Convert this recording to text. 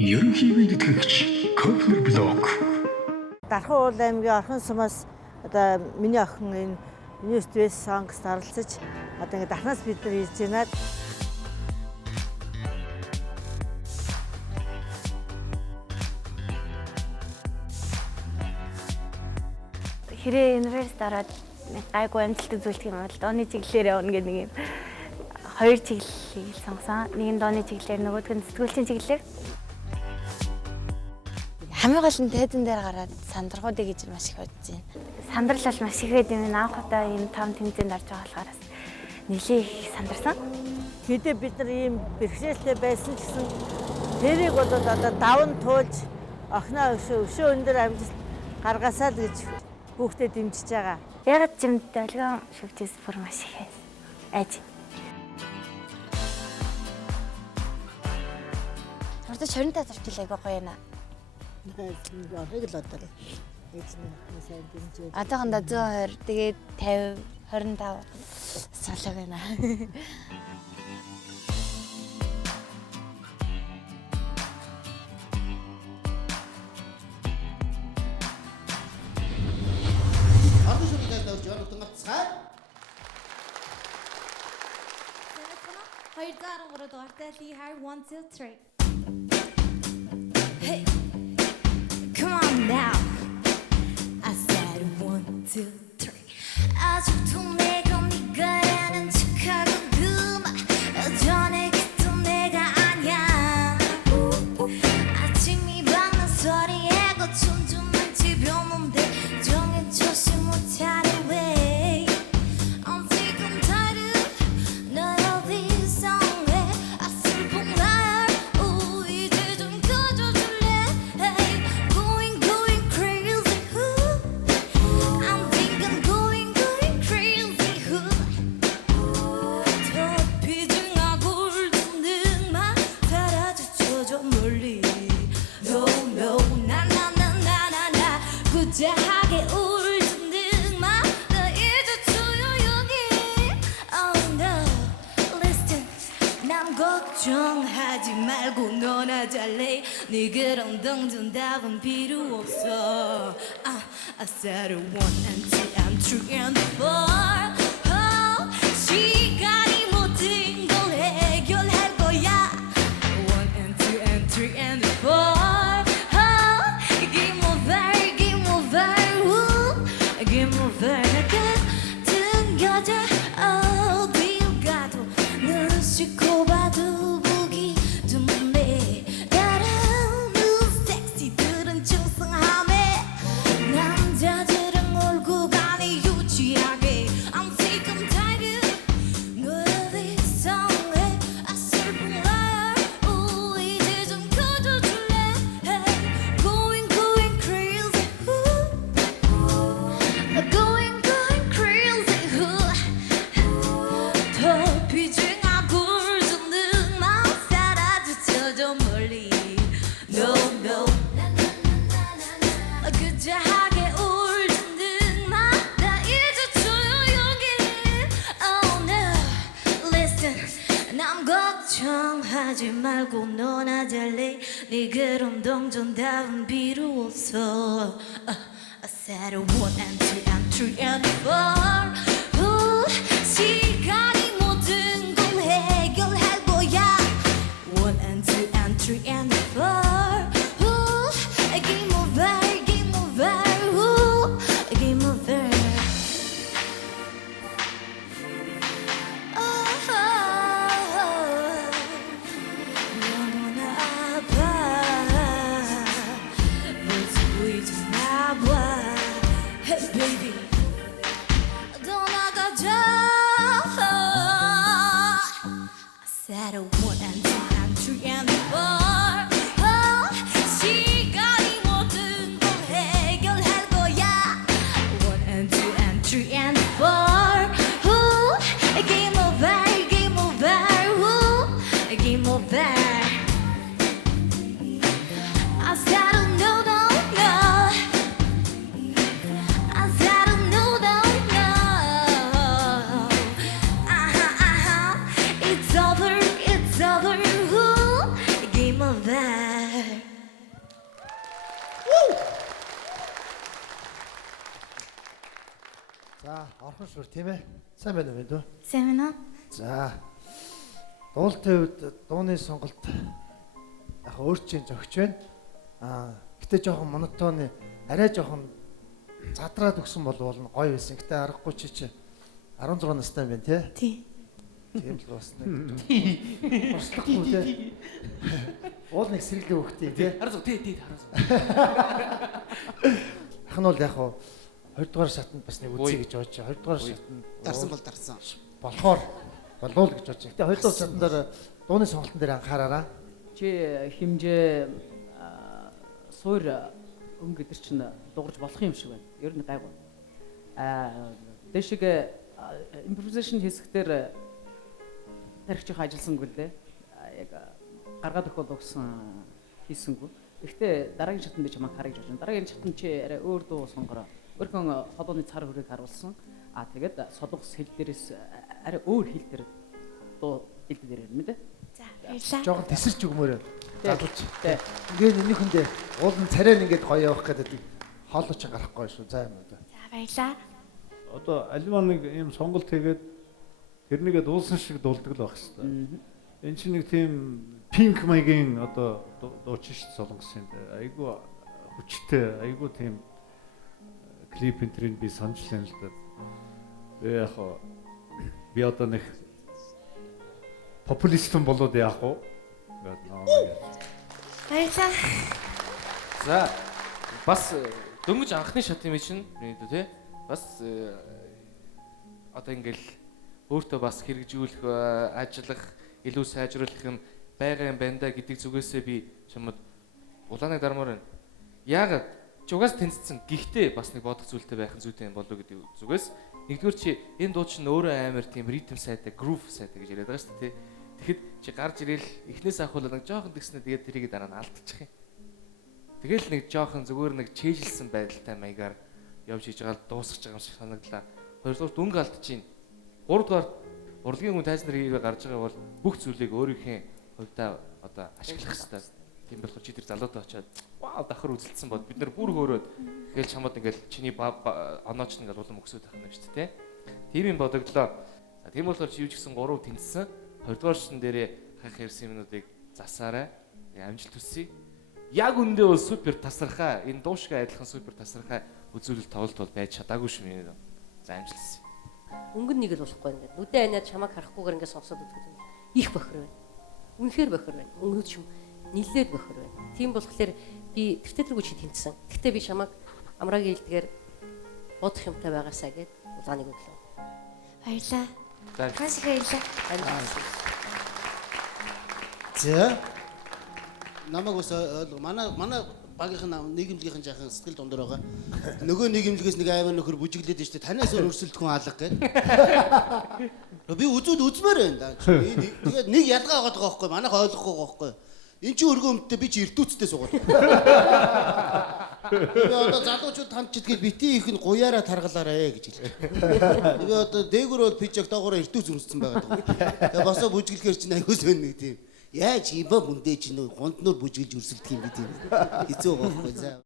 ерөнхий мэдтгэгч Кофер блог. Дархан уул аймгийн орхон сумаас одоо миний охин энэ News West Songs оролцож одоо ингэ дахнаас бид нар хийж байна. Хэрэг университет ороод гайгүй амжилттай зүйлдэг юм бол дооны чиглэлээр явна гэдэг нэг юм хоёр чиглэлийг сонгосон. Нэг нь дооны чиглэлээр, нөгөөх нь сэтгүүлчийн чиглэлээр. Хамгийн гол нь тайзан дээр гараад сандрахуудыг гэж маш их бодож байна. Сандрал бол маш их гэдэг юм. Анх удаа ийм том тэмцээнд орж байгаа болохоор нэлээ их сандарсан. Хэдий бид нар ийм бэрхшээлтэй байсан ч гэсэн тэрийг бол одоо даван туулж охиноо өшөө өндөр амжилт гаргасаа л гэж хүүхдэд дэмжиж байгаа. Ягд чимд долгион шүвчээс бүр маш их айж. Ордож 25 зарчил айгаа гоё яана. Орыг л одоо эзэн сайн дэмжээ. Одоохондоо 120, тэгээд 50, 25 солог байна. Hayır darın burada ortali her 1 2 3. Hey, come on now. I said 1 2 3. 아직도 내가 네가라는 척하고 그만 전에 그던 내가 아니야. 아침이 밝는 소리에 거친 좀 집였는데 정해져지 못하는 왜. I'm sick and tired. 널 어디서 왜 아슬픈 날 이제 좀 꺼져줄래. Hey, going crazy. I'm thinking going crazy. 더 비중하고 울증만 사라져 저 멀리. No no 나 구제하게 울증만 나 이제 조용히. Oh no listen 남 걱정하지 말고 너나 잘래. 네 그런 덩정답은 필요 없어. I said 1 and 2 and 3 and 4. 시간이 모든 걸 해결할 거야. 1 and 2 and 3 and 4. Game over, game over, game over. 나 같은 여자 어딜 가도 늘 씻고 봐도 보기 드문데 다른 섹시들은 중성함에 남자들은 몰고 가니 유치하게. I'm sick and tired. 너의 이상해 아슬픈 날 이제 좀 꺼져줄래. Hey, going crazy. Going crazy. 더 비중하고 울증만 사라져 저 멀리. No no 그자하게 울증만 나 이제 조용히. Oh no listen 남 걱정하지 말고 너나 잘래. 네 그런 동정답은 필요 없어. I said 1 and 2 and 3 and 4. 시간이 모든 걸 해결할 거야. 1 and 2 and 3 and 4. Game over, game over, game over. 너무나 아파. 널 보이지 마 봐. Hey baby. Don't За, орхон шүр тийм ээ. Сайн байна уу дөө? Сайн байна уу? За. Дуулалтын үед дууны сонголт яг өөрчлөж зөгч байна. Гэтэ жоохон монотоны арай жоохон задраад өгсөн бол гоё байсан. Гэтэ аргагүй чи 16 настай байна тий? Тийм л бас нэг. Бослохгүй тий. Уул нэг сэргэлэн хөхтэй тий? Хараа тий хараа. Ах нь бол яг хуу 2 дугаар шатанд бас нэг үзье гэж бодож байгаа. 2 дугаар шатанд Дарсан бол дарсан. Болохоор болов гэж бодож байгаа. Гэтэ 2 дугаар шатанд дээр дууны сонголтын дээр анхаараараа. Чи химжээ суур өнгө гэдэр чинь дуурж болох юм шиг байна. Ер нь гайгүй. Дэшиг improvisation хэсгээр тархичих ажилласангүй лээ. Яг гаргаад өгөх өгсөн хийсэнгүй. Гэхдээ дараагийн шатанд чи чамайг харъя гэж байна. Дараагийн шатанд чи арай өөр дуу сонгороо. Өөрхөн холооны цар хүрээг харуулсан. Тэгээд солонгос хэл дээрээс арай өөр хэл дээр дуу хэлдээр юм дээ. За баярлалаа. Жохон тесэрч өгмөөрэй. Залууч. Тий. Ингээд энийхэндээ уулын царайнд ингээд гоё явах гэдэг хоолойч гарахгүй шүү. За юм уу. За баярлалаа. Одоо альва нэг ийм сонголт хийгээд тэрнийгээ дуулсан шиг дуулдаг л байх хэвээр. Энэ чинь нэг тийм пинк маягийн одоо дуучин шүү солонгосын. Айгу хүчтэй, айгу тийм клип энтрийн би санаж байна л да. Яг би одоо нэг популистэн болоод яах вэ? Баярлалаа. За бас дөнгөж анхны шат юм чинь мэдүү те бас одоо ингээл өөртөө бас хэрэгжүүлэх ажиллах илүү сайжруулах юм байгаа юм байна да гэдэг зүгээсээ би чамд улааныг дармаар байна. Яагаад чи угаас тэнцсэн гэхдээ бас нэг бодох зүйлтэй байх нь зүйтэй юм болоо гэдэг зүгээс нэгдүгээр чи энэ дуу чинь өөрөө амар тийм ритм сайтай groove сайтай гэж яриад байгаа шүү дээ. Тэгэхэд чи гарч ирээл эхнээс ахвал нэг жоохон тэгснэ тэгээд тэрийг дараа нь алдчих юм. Тэгэл нэг жоохон зүгээр нэг чэйжилсэн байдалтай маягаар явж хийж байгаа дуусгаж байгаа юм шиг санагдлаа. Хоёрдугаар дүнг алдчихээн. Гуравдугаар урлагийн хүн тайз нар хийгээ гарч байгаа бол бүх зүйлийг өөрийнхөө хувьдаа одоо ашиглах хэрэгтэй. Тийм болохоор чи тэр залуутай очиад вау давхар үзэлдсэн бод бид нар бүр хөөрөөд тэгэл чамд ингээл чиний онооч ингээл улам өксөд тахна шүү дээ. Тийм юм бодогдлоо. За тийм болохоор чи юу ч гэсэн 3 тэнцсэн. 20 дугаар шин дээрээ хах ярьсан юмнуудыг засаарай. Амжилт хүсье. Яг үндэ бол супер тасархаа энэ дуушгаа адилхан супер тасархаа үзүүлэлт тоглолт бол байж чадаагүй шүү минь. За амжилт хүсье. Өнгөн нэг л болохгүй ингээд нүдэн аниад чамайг харахгүйгээр ингээд сонсоод үзэх юм. Их бохор байна. Үнэхээр бохор байна. Өнгөд ч юм нилээд бохор байна. Тийм болохоор би тэртээ тэргүй чи тэнцсэн. Гэхдээ би чамайг амраагийн хэлдгээр бодох юмтай байгаасаа гэд улааныг өглөө. Баярлалаа. За Маш их баярлалаа. За. Намайг ус манай багийнхан нийгэмлэгийнхэн жаахан сэтгэл дундор байгаа. Нөгөө нийгэмлэгээс нэг аймаа нөхөр бүжиглээд штэ танаас өөр өрсөлдөх хүн алга гэд. Би үзүүд үзмээр байна да. Тэгээд нэг ялгаа байгаа байхгүй манайх ойлгохгүй байгаа байхгүй. Энд чи өргөө өмдтэй би чи эрдүүцтэй суугаад. Би одоо залуучууд хамчид гээд бити их нь гуяараа таргалаарэ гэж хэлж. Би одоо дээгүр бол пижак доогоор эрдүүц үнссэн байгаа. Тэгээд босоо бүжиглэхээр чинь аягүй сонь нэг тийм. Яаж юм ба бүндээ чинь гунд нуур бүжиглж өрсөлдөх юм бэ тийм. Хэцүү байхгүй за.